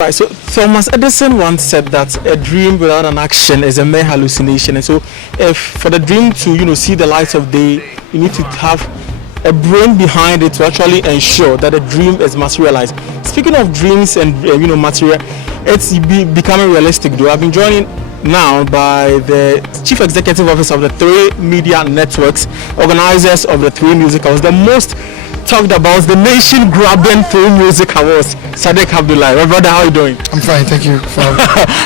Right, so Thomas Edison once said that a dream without an action is a mere hallucination. And so, if for the dream to see the light of day, you need to have a brain behind it to actually ensure that the dream is materialized. Speaking of dreams and material, it's becoming realistic. Though I've been joined now by the Chief Executive Officer of the Three Media Networks, organizers of the Three Music Awards, the most talked about the nation-grabbing Three Music Awards. Sadiq Abdullah, my brother, how are you doing? I'm fine, thank you.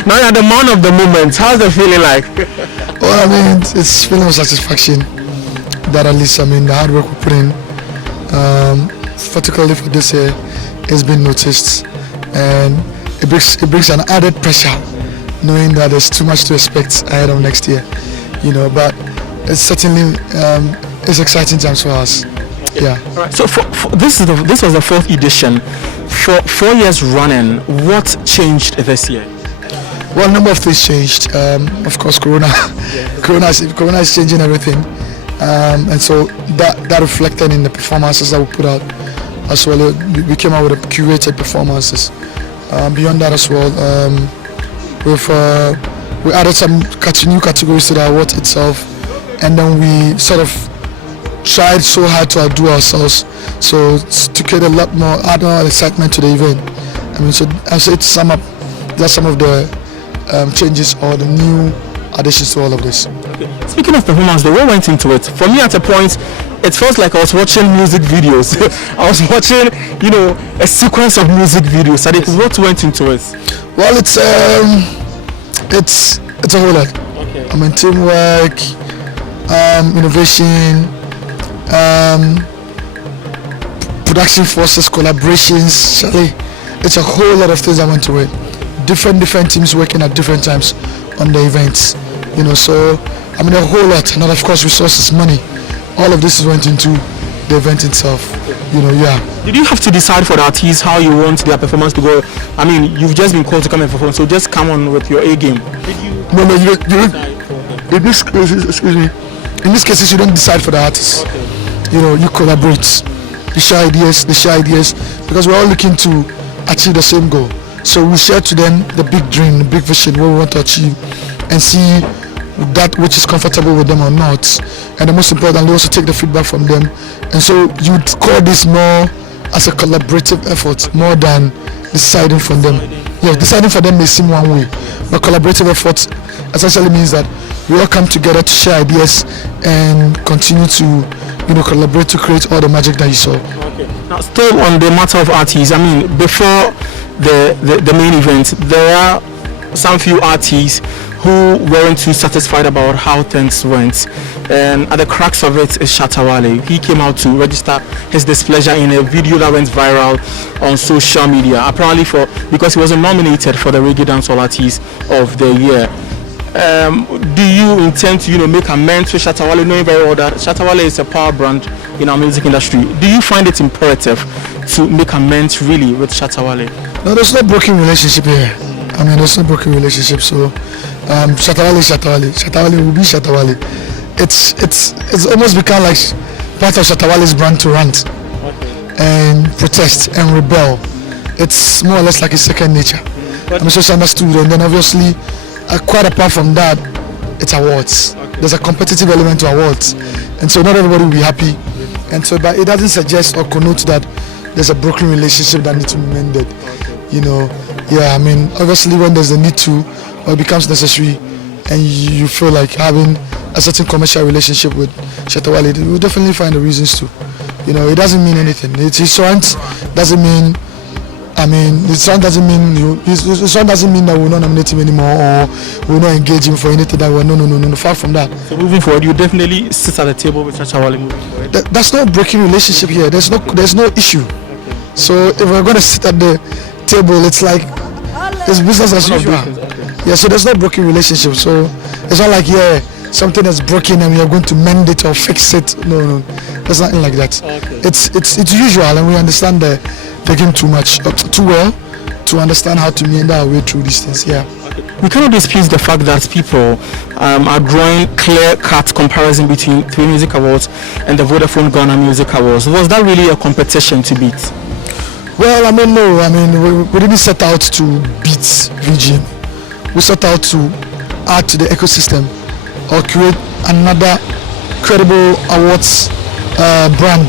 Now you're the man of the moment. How's the feeling like? Well, I mean, it's feeling of satisfaction that at least, the hard work we put in, particularly for this year, has been noticed, and it brings an added pressure, knowing that there's too much to expect ahead of next year, But it's certainly it's exciting times for us. Yeah. All right. So this was the fourth edition. For 4 years running, what changed this year? Well, a number of things changed. Of course, Corona. Yes. Corona is changing everything, and so that reflected in the performances that we put out as well. We came out with curated performances. Beyond that as well, we added some new categories to the award itself, and then we sort of tried so hard to outdo ourselves, so to create a lot more excitement to the event. So I say to sum up, that's some of the changes or the new additions to all of this. Okay. Speaking of performance, what went into it? For me, at a point, it felt like I was watching music videos. I was watching, a sequence of music videos. Sadiq, what went into it? Well, it's a whole lot. Okay. Teamwork, innovation. Production forces, collaborations, it's a whole lot of things that went to it. Different teams working at different times on the events, so a whole lot, and of course resources, money, all of this went into the event itself, yeah. Did you have to decide for the artists how you want their performance to go? You've just been called to come and perform, so just come on with your A game. No, you in this case, you don't decide for the artists. Okay. You collaborate. You share ideas, because we're all looking to achieve the same goal. So we share to them the big dream, the big vision, what we want to achieve, and see that which is comfortable with them or not. And the most importantly, also take the feedback from them. And so you call this more as a collaborative effort, more than deciding for them. Yeah, deciding for them may seem one way, but collaborative effort essentially means that we all come together to share ideas and continue to collaborate to create all the magic that you saw. Okay. Now, still on the matter of artists, before the main event, there are some few artists who weren't too satisfied about how things went, and at the crux of it is Shatawale. He came out to register his displeasure in a video that went viral on social media, apparently because he wasn't nominated for the Reggae Dancehall Artist of the Year. Do you intend to make amends with Shatawale, knowing very well that Shatawale is a power brand in our music industry? Do you find it imperative to make amends really with Shatawale? No, there's no broken relationship here. There's no broken relationship. So Shatawale will be Shatawale. It's almost become like part of Shatawale's brand to rant and protest and rebel. It's more or less like a second nature. So understood, and then obviously. Quite apart from that, it's awards. Okay. There's a competitive element to awards, and so not everybody will be happy. And so, but it doesn't suggest or connote that there's a broken relationship that needs to be mended. Okay. Obviously, when there's a need to, or it becomes necessary, and you feel like having a certain commercial relationship with Shatawale, you will definitely find the reasons to. It doesn't mean anything. His rant doesn't mean. His son doesn't mean that we'll not nominate him anymore or we'll not engage him for anything that we're no. Far from that. So moving forward, you definitely sit at the table with Shatawale moving forward. That's not breaking relationship here. There's no issue. Okay. So if we're going to sit at the table, it's like it's business as usual. Okay. Yeah. So there's no broken relationship. So it's not like something that's broken and we are going to mend it or fix it. No. There's nothing like that. Okay. It's usual, and we understand the game too well to understand how to meander our way through these things. Yeah. Okay. We cannot dispute the fact that people are drawing clear-cut comparison between Three Music Awards and the Vodafone Ghana Music Awards. Was that really a competition to beat? Well, I mean, no. I mean, we didn't set out to beat VGM. We set out to add to the ecosystem or create another credible awards brand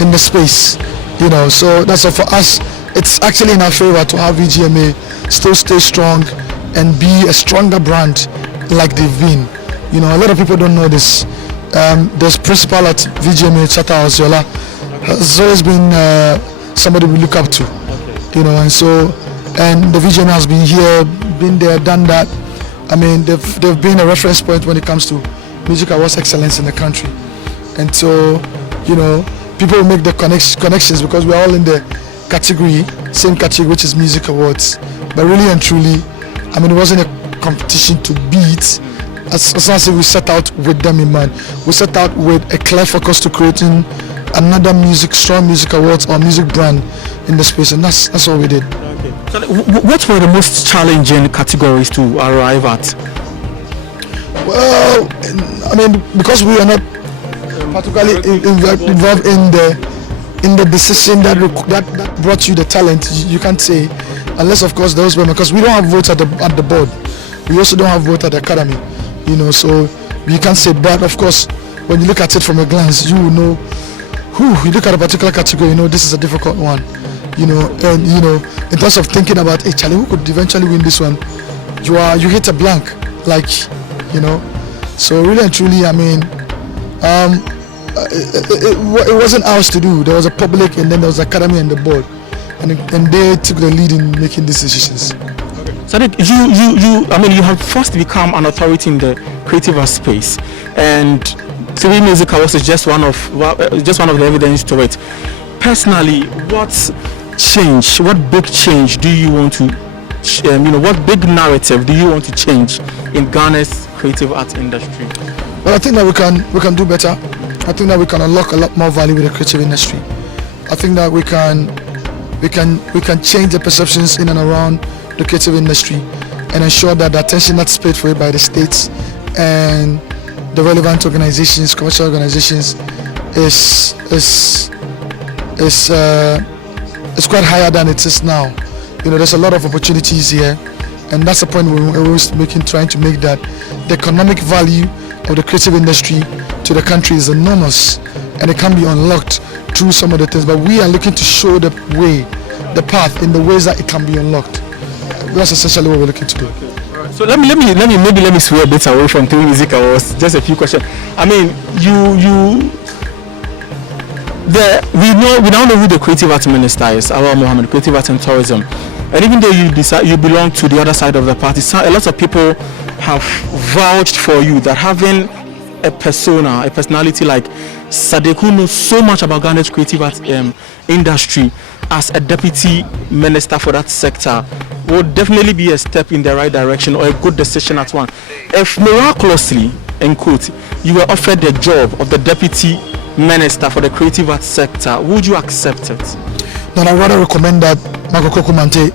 in the space. You know, so that's all for us. It's actually in our favor to have VGMA still stay strong and be a stronger brand like they've been. You know, a lot of people don't know this. There's principal at VGMA, Chata Osyola, has always been somebody we look up to. You know, and the VGMA has been here, been there, done that. I mean, they've been a reference point when it comes to music awards excellence in the country. And so, you know, people make the connections because we're all in the same category, which is music awards. But really and truly, I mean, it wasn't a competition to beat. As I say, we set out with them in mind. We set out with a clear focus to creating another strong music awards or music brand in the space, and that's all we did. Okay. So, what were the most challenging categories to arrive at? Well, I mean, because we are not particularly involved in the decision that brought you the talent, you can't say, unless of course those women, because we don't have votes at the board. We also don't have votes at the academy, you know, so you can't say. But of course, when you look at it from a glance, you will know. You look at a particular category, you know this is a difficult one, you know, and you know, in terms of thinking about, hey Charlie, who could eventually win this one? You hit a blank, like, you know. So really and truly, I mean, it wasn't ours to do. There was a public, and then there was academy and the board, and they took the lead in making these decisions. So you have first become an authority in the creative arts space, and TV Music Awards is just one of the evidence to it. Personally, what big change do you want to, what big narrative do you want to change in Ghana's creative arts industry? Well, I think that we can do better. I think that we can unlock a lot more value with the creative industry. I think that we can change the perceptions in and around the creative industry and ensure that the attention that's paid for it by the states and the relevant organizations, commercial organizations, is quite higher than it is now. You know, there's a lot of opportunities here, and that's the point we're always trying to make, that the economic value of the creative industry to the country is enormous, and it can be unlocked through some of the things. But we are looking to show the way, the path, in the ways that it can be unlocked. That's essentially what we're looking to do. So let me sway a bit away from TV Music Awards. Just a few questions. I mean, we now know who the creative arts minister is, Awal Mohammed, creative arts and tourism. And even though you belong to the other side of the party, a lot of people have vouched for you, that having a personality like Sadiq, who knows so much about Ghana's creative arts industry, as a deputy minister for that sector, would definitely be a step in the right direction, or a good decision at one. If miraculously, in quote, you were offered the job of the deputy minister for the creative arts sector, would you accept it? No, I'd rather recommend that Michael Kokumante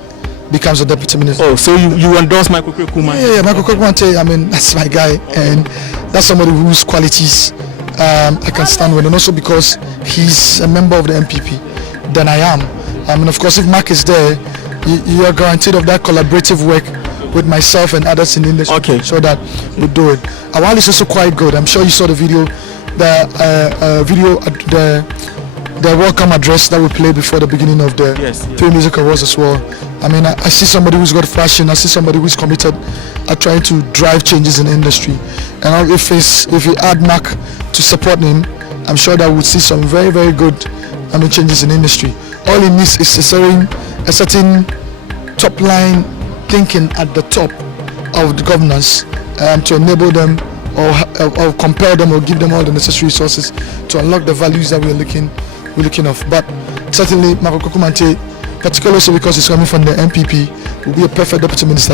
becomes a deputy minister. Oh, so you endorse Michael Kokumante? Yeah, Michael Kokumante, I mean, that's my guy, and that's somebody whose qualities I can stand with, and also because he's a member of the MPP than I am. I mean, of course, if Mark is there, you are guaranteed of that collaborative work with myself and others in the industry. Okay. So that we do it. Awal is also quite good. I'm sure you saw the video, the welcome address that we played before the beginning of the Film Music Awards as well. I mean, I see somebody who's got fashion. I see somebody who's committed at trying to drive changes in the industry. And if you add Mark to support him, I'm sure that we'll see some very, very good changes in the industry. All it needs is a certain top line thinking at the top of the governance to enable them or compel them or give them all the necessary resources to unlock the values that we're looking of. But certainly Michael Kokumante, particularly also because he's coming from the MPP, will be a perfect deputy minister